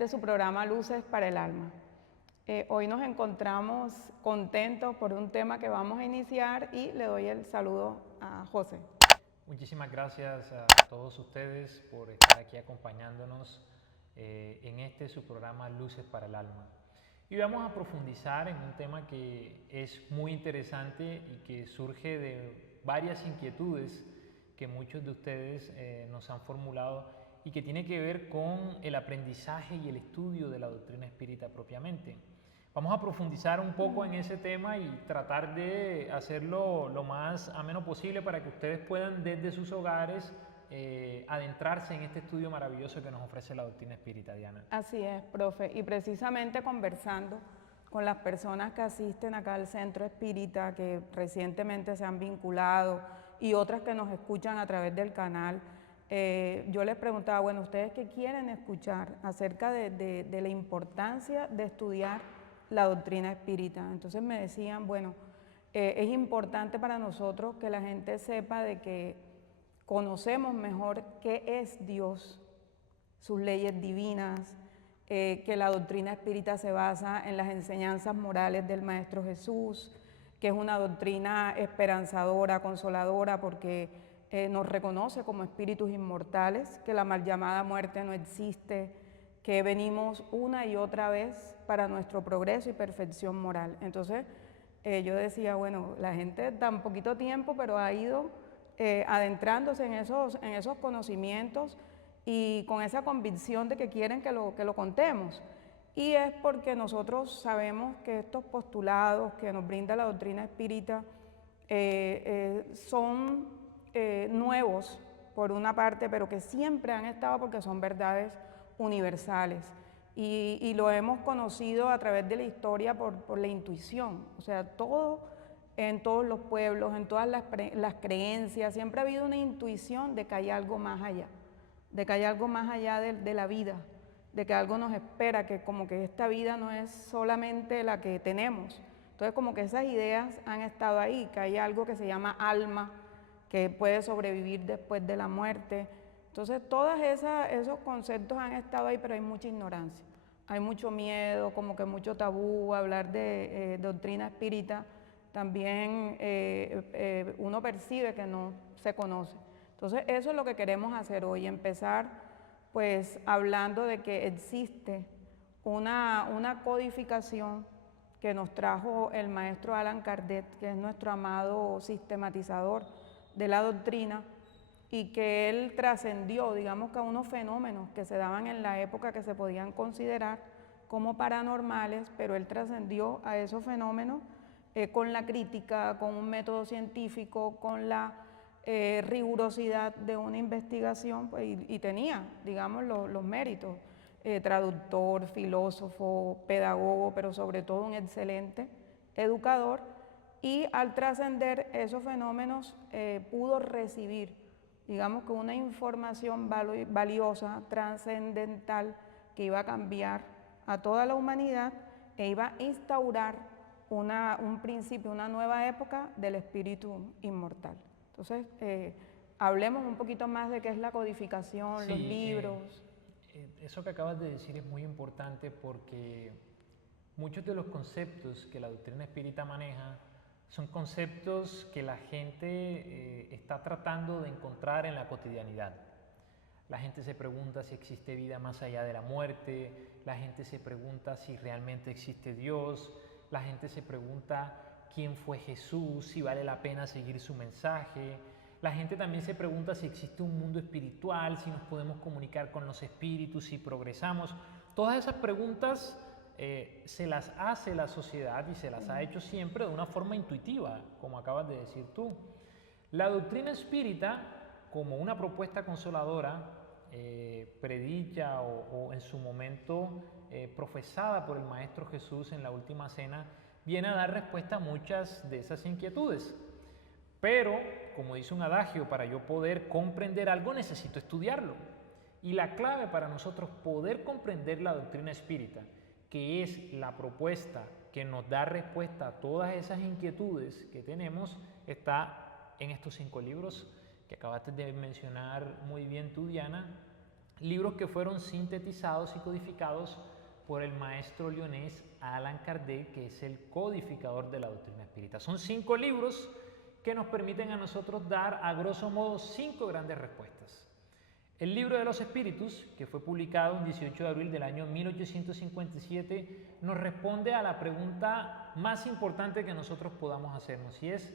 este su programa Luces para el Alma. Hoy nos encontramos contentos por un tema que vamos a iniciar y le doy el saludo a José. Muchísimas gracias a todos ustedes por estar aquí acompañándonos en este su programa Luces para el Alma. Y vamos a profundizar en un tema que es muy interesante y que surge de varias inquietudes que muchos de ustedes nos han formulado y que tiene que ver con el aprendizaje y el estudio de la doctrina espírita propiamente. Vamos a profundizar un poco en ese tema y tratar de hacerlo lo más ameno posible para que ustedes puedan desde sus hogares adentrarse en este estudio maravilloso que nos ofrece la doctrina espírita, Diana. Así es, profe, y precisamente conversando con las personas que asisten acá al centro espírita, que recientemente se han vinculado y otras que nos escuchan a través del canal, yo les preguntaba, bueno, ¿ustedes qué quieren escuchar acerca de la importancia de estudiar la doctrina espírita? Entonces me decían, bueno, es importante para nosotros que la gente sepa de que conocemos mejor qué es Dios, sus leyes divinas, que la doctrina espírita se basa en las enseñanzas morales del Maestro Jesús, que es una doctrina esperanzadora, consoladora, porque nos reconoce como espíritus inmortales, que la mal llamada muerte no existe, que venimos una y otra vez para nuestro progreso y perfección moral. Entonces, yo decía, bueno, la gente tan poquito tiempo, pero ha ido adentrándose en esos conocimientos y con esa convicción de que quieren que lo contemos. Y es porque nosotros sabemos que estos postulados que nos brinda la doctrina espírita son nuevos por una parte, pero que siempre han estado porque son verdades universales. Y lo hemos conocido a través de la historia por la intuición. O sea, en todos los pueblos, en todas las creencias, siempre ha habido una intuición de que hay algo más allá, de que hay algo más allá de la vida, de que algo nos espera, que como que esta vida no es solamente la que tenemos. Entonces como que esas ideas han estado ahí, que hay algo que se llama alma, que puede sobrevivir después de la muerte. Entonces todos esos conceptos han estado ahí, pero hay mucha ignorancia, hay mucho miedo, como que mucho tabú, hablar de doctrina espírita, también uno percibe que no se conoce. Entonces eso es lo que queremos hacer hoy, empezar pues hablando de que existe una codificación que nos trajo el maestro Allan Kardec, que es nuestro amado sistematizador de la doctrina, y que él trascendió, digamos que a unos fenómenos que se daban en la época que se podían considerar como paranormales, pero él trascendió a esos fenómenos con la crítica, con un método científico, con la rigurosidad de una investigación, pues, y tenía, digamos, los méritos, traductor, filósofo, pedagogo, pero sobre todo un excelente educador, y al trascender esos fenómenos pudo recibir, digamos que una información valiosa, trascendental, que iba a cambiar a toda la humanidad e iba a instaurar un principio, una nueva época del espíritu inmortal. Entonces, hablemos un poquito más de qué es la codificación, los libros. Eso que acabas de decir es muy importante porque muchos de los conceptos que la doctrina espírita maneja son conceptos que la gente está tratando de encontrar en la cotidianidad. La gente se pregunta si existe vida más allá de la muerte, la gente se pregunta si realmente existe Dios, la gente se pregunta quién fue Jesús, si vale la pena seguir su mensaje. La gente también se pregunta si existe un mundo espiritual, si nos podemos comunicar con los espíritus, si progresamos. Todas esas preguntas se las hace la sociedad y se las ha hecho siempre de una forma intuitiva, como acabas de decir tú. La doctrina espírita, como una propuesta consoladora, predicha o en su momento profesada por el Maestro Jesús en la Última Cena, viene a dar respuesta a muchas de esas inquietudes. Pero, como dice un adagio, para yo poder comprender algo necesito estudiarlo. Y la clave para nosotros poder comprender la doctrina espírita, que es la propuesta que nos da respuesta a todas esas inquietudes que tenemos, está en estos 5 libros que acabaste de mencionar muy bien tú, Diana, libros que fueron sintetizados y codificados por el maestro leonés Allan Kardec, que es el codificador de la doctrina espírita. Son 5 libros que nos permiten a nosotros dar, a grosso modo, 5 grandes respuestas. El libro de los espíritus, que fue publicado el 18 de abril del año 1857, nos responde a la pregunta más importante que nosotros podamos hacernos, y es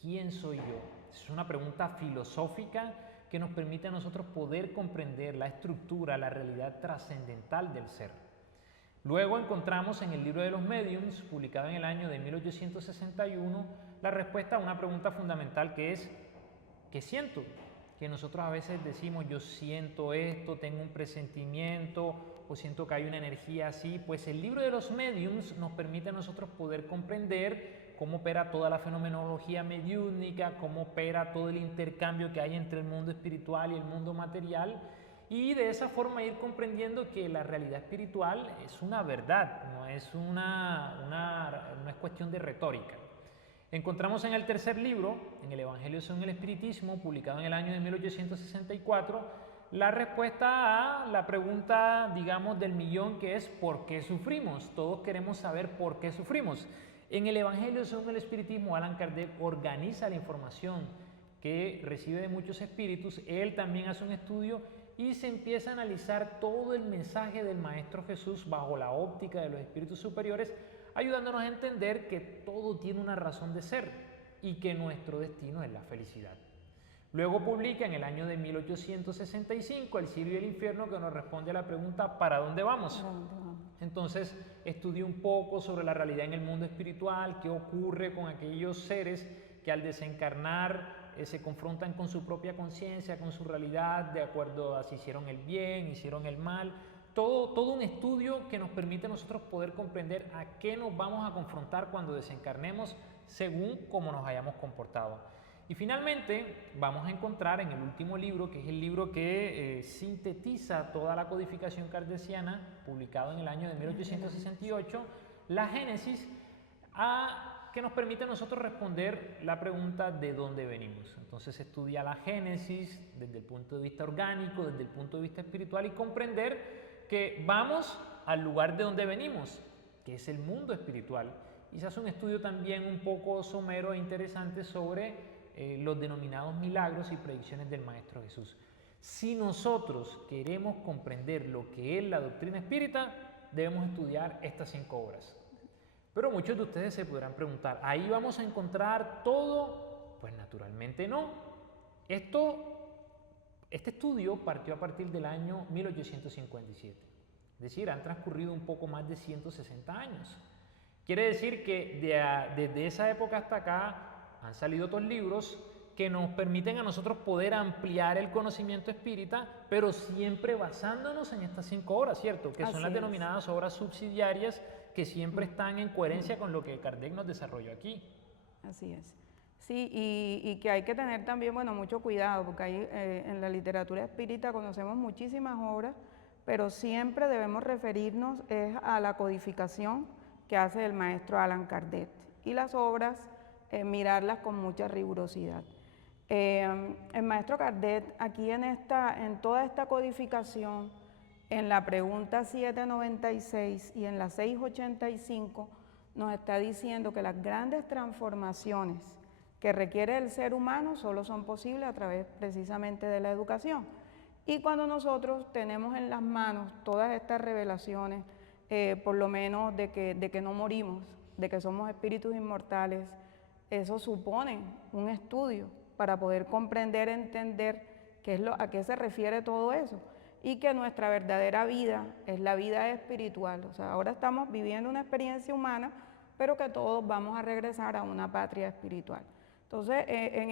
¿quién soy yo? Es una pregunta filosófica que nos permite a nosotros poder comprender la estructura, la realidad trascendental del ser. Luego encontramos en el libro de los médiums, publicado en el año de 1861, la respuesta a una pregunta fundamental que es ¿qué siento? Que nosotros a veces decimos yo siento esto, tengo un presentimiento o siento que hay una energía así. Pues el libro de los médiums nos permite a nosotros poder comprender cómo opera toda la fenomenología mediúnica, cómo opera todo el intercambio que hay entre el mundo espiritual y el mundo material, y de esa forma ir comprendiendo que la realidad espiritual es una verdad, no es cuestión de retórica. Encontramos en el tercer libro, en el Evangelio según el Espiritismo, publicado en el año de 1864, la respuesta a la pregunta, digamos, del millón, que es ¿por qué sufrimos? Todos queremos saber por qué sufrimos. En el Evangelio según el Espiritismo, Allan Kardec organiza la información que recibe de muchos espíritus, él también hace un estudio y se empieza a analizar todo el mensaje del Maestro Jesús bajo la óptica de los espíritus superiores, ayudándonos a entender que todo tiene una razón de ser y que nuestro destino es la felicidad. Luego publica en el año de 1865 El cielo y el infierno, que nos responde a la pregunta ¿para dónde vamos? Entonces estudia un poco sobre la realidad en el mundo espiritual, qué ocurre con aquellos seres que al desencarnar se confrontan con su propia conciencia, con su realidad, de acuerdo a si hicieron el bien, hicieron el mal. Todo un estudio que nos permite a nosotros poder comprender a qué nos vamos a confrontar cuando desencarnemos según cómo nos hayamos comportado. Y finalmente vamos a encontrar en el último libro, que es el libro que sintetiza toda la codificación kardeciana, publicado en el año de 1868, la Génesis, que nos permite a nosotros responder la pregunta de dónde venimos. Entonces estudia la Génesis desde el punto de vista orgánico, desde el punto de vista espiritual, y comprender que vamos al lugar de donde venimos, que es el mundo espiritual. Y se hace un estudio también un poco somero e interesante sobre los denominados milagros y predicciones del Maestro Jesús. Si nosotros queremos comprender lo que es la doctrina espírita, debemos estudiar estas 5 obras. Pero muchos de ustedes se podrán preguntar, ¿ahí vamos a encontrar todo? Pues naturalmente no. Este estudio partió a partir del año 1857. Es decir, han transcurrido un poco más de 160 años. Quiere decir que desde esa época hasta acá han salido otros libros que nos permiten a nosotros poder ampliar el conocimiento espírita, pero siempre basándonos en estas 5 obras, ¿cierto? Que son las denominadas obras subsidiarias, que siempre están en coherencia con lo que Kardec nos desarrolló aquí. Así es. Sí, y que hay que tener también, bueno, mucho cuidado, porque ahí, en la literatura espírita conocemos muchísimas obras, pero siempre debemos referirnos a la codificación que hace el maestro Allan Kardec, y las obras mirarlas con mucha rigurosidad. El maestro Kardec aquí en toda esta codificación, en la pregunta 796 y en la 685, nos está diciendo que las grandes transformaciones que requiere el ser humano solo son posibles a través precisamente de la educación. Y cuando nosotros tenemos en las manos todas estas revelaciones, por lo menos de que no morimos, de que somos espíritus inmortales, eso supone un estudio para poder comprender, entender a qué se refiere todo eso, y que nuestra verdadera vida es la vida espiritual. O sea, ahora estamos viviendo una experiencia humana, pero que todos vamos a regresar a una patria espiritual. Entonces, en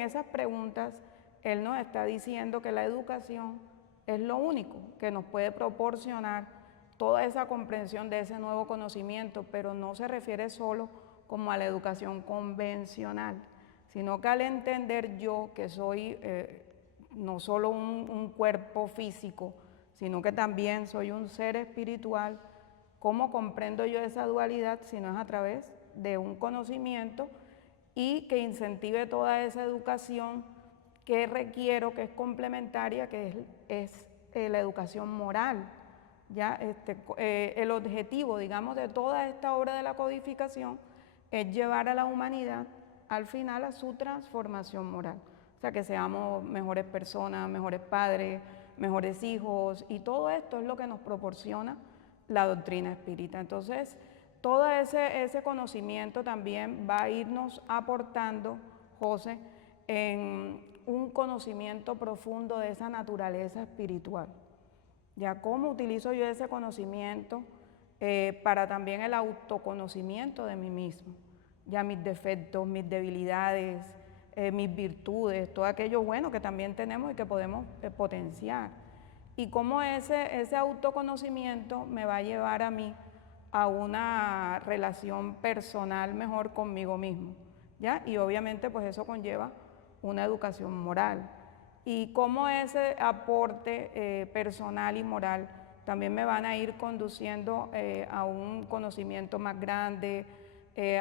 esas preguntas, él nos está diciendo que la educación es lo único que nos puede proporcionar toda esa comprensión de ese nuevo conocimiento, pero no se refiere solo como a la educación convencional, sino que al entender yo que soy no solo un cuerpo físico, sino que también soy un ser espiritual, ¿cómo comprendo yo esa dualidad si no es a través de un conocimiento y que incentive toda esa educación que requiero, que es complementaria, que es la educación moral. ¿Ya? El objetivo, digamos, de toda esta obra de la codificación es llevar a la humanidad al final a su transformación moral. O sea, que seamos mejores personas, mejores padres, mejores hijos, y todo esto es lo que nos proporciona la doctrina espírita. Entonces, todo ese conocimiento también va a irnos aportando, José, en un conocimiento profundo de esa naturaleza espiritual. Ya cómo utilizo yo ese conocimiento para también el autoconocimiento de mí mismo, ya mis defectos, mis debilidades, mis virtudes, todo aquello bueno que también tenemos y que podemos potenciar. Y cómo ese autoconocimiento me va a llevar a mí a una relación personal mejor conmigo mismo, ¿ya? Y obviamente pues eso conlleva una educación moral. Y cómo ese aporte personal y moral también me van a ir conduciendo a un conocimiento más grande,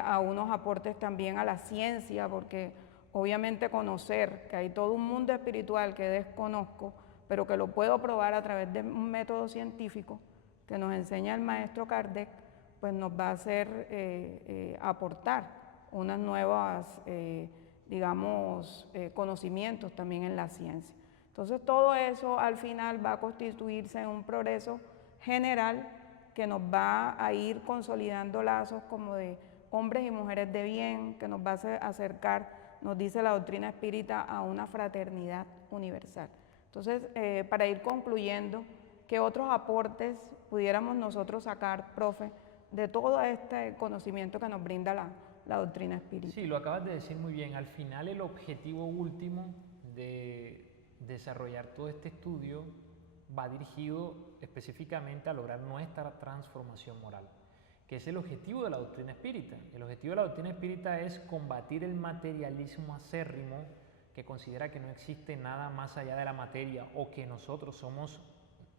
a unos aportes también a la ciencia, porque obviamente conocer que hay todo un mundo espiritual que desconozco, pero que lo puedo probar a través de un método científico que nos enseña el maestro Kardec, pues nos va a hacer aportar unas nuevas digamos, conocimientos también en la ciencia. Entonces todo eso al final va a constituirse en un progreso general que nos va a ir consolidando lazos como de hombres y mujeres de bien, que nos va a acercar, nos dice la doctrina espírita, a una fraternidad universal. Entonces, para ir concluyendo, ¿qué otros aportes pudiéramos nosotros sacar, profe, de todo este conocimiento que nos brinda la doctrina espírita? Sí, lo acabas de decir muy bien. Al final el objetivo último de desarrollar todo este estudio va dirigido específicamente a lograr nuestra transformación moral, que es el objetivo de la doctrina espírita. El objetivo de la doctrina espírita es combatir el materialismo acérrimo que considera que no existe nada más allá de la materia o que nosotros somos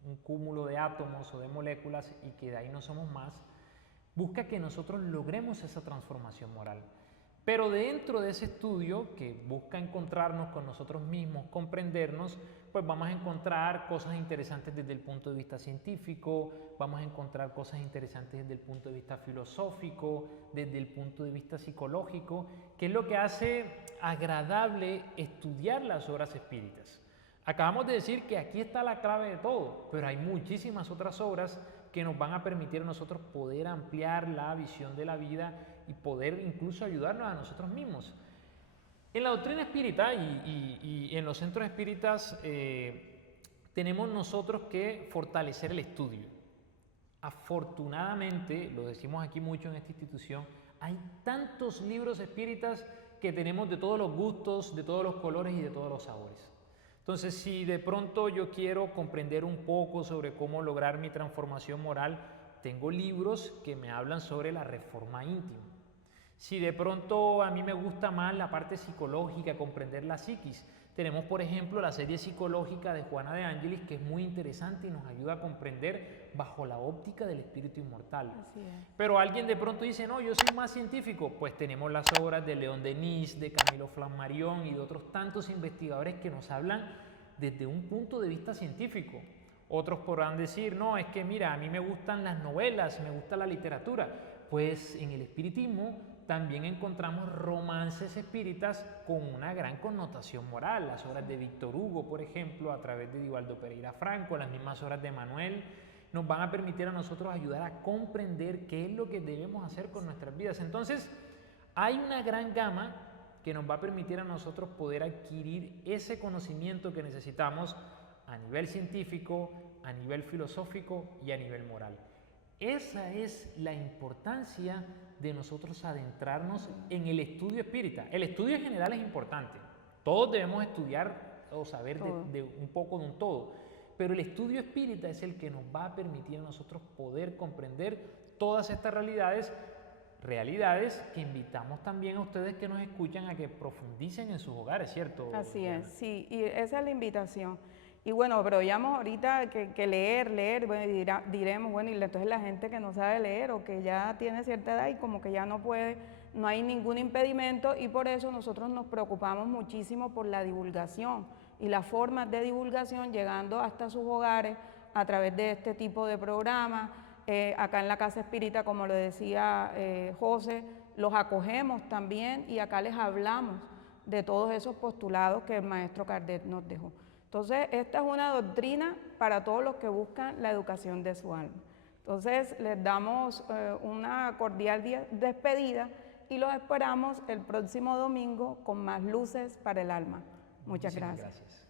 un cúmulo de átomos o de moléculas y que de ahí no somos más. Busca que nosotros logremos esa transformación moral. Pero dentro de ese estudio que busca encontrarnos con nosotros mismos, comprendernos, pues vamos a encontrar cosas interesantes desde el punto de vista científico, vamos a encontrar cosas interesantes desde el punto de vista filosófico, desde el punto de vista psicológico, que es lo que hace agradable estudiar las obras espíritas. Acabamos de decir que aquí está la clave de todo, pero hay muchísimas otras obras que nos van a permitir a nosotros poder ampliar la visión de la vida y poder incluso ayudarnos a nosotros mismos. En la doctrina espírita y en los centros espíritas tenemos nosotros que fortalecer el estudio. Afortunadamente, lo decimos aquí mucho en esta institución, hay tantos libros espíritas que tenemos de todos los gustos, de todos los colores y de todos los sabores. Entonces, si de pronto yo quiero comprender un poco sobre cómo lograr mi transformación moral, tengo libros que me hablan sobre la reforma íntima. Si de pronto a mí me gusta más la parte psicológica, comprender la psiquis, tenemos por ejemplo la serie psicológica de Juana de Ángelis, que es muy interesante y nos ayuda a comprender bajo la óptica del espíritu inmortal. Así es. Pero alguien de pronto dice, no, yo soy más científico, pues tenemos las obras de León Denis, de Camilo Flammarion y de otros tantos investigadores que nos hablan desde un punto de vista científico. Otros podrán decir, no, es que mira, a mí me gustan las novelas, me gusta la literatura. Pues en el espiritismo también encontramos romances espíritas con una gran connotación moral. Las obras de Víctor Hugo, por ejemplo, a través de Divaldo Pereira Franco, las mismas obras de Manuel, nos van a permitir a nosotros ayudar a comprender qué es lo que debemos hacer con nuestras vidas. Entonces, hay una gran gama que nos va a permitir a nosotros poder adquirir ese conocimiento que necesitamos a nivel científico, a nivel filosófico y a nivel moral. Esa es la importancia de nosotros adentrarnos en el estudio espírita. El estudio en general es importante. Todos debemos estudiar o saber de un poco de un todo. Pero el estudio espírita es el que nos va a permitir a nosotros poder comprender todas estas realidades que invitamos también a ustedes que nos escuchan a que profundicen en sus hogares, ¿cierto? Así es, sí, y esa es la invitación. Y bueno, pero veíamos ahorita que leer, bueno, diremos, bueno, y entonces la gente que no sabe leer o que ya tiene cierta edad y como que ya no puede, no hay ningún impedimento y por eso nosotros nos preocupamos muchísimo por la divulgación, y las formas de divulgación llegando hasta sus hogares a través de este tipo de programas. Acá en la Casa Espírita, como lo decía José, los acogemos también y acá les hablamos de todos esos postulados que el maestro Kardec nos dejó. Entonces, esta es una doctrina para todos los que buscan la educación de su alma. Entonces, les damos una cordial despedida y los esperamos el próximo domingo con más luces para el alma. Muchas gracias.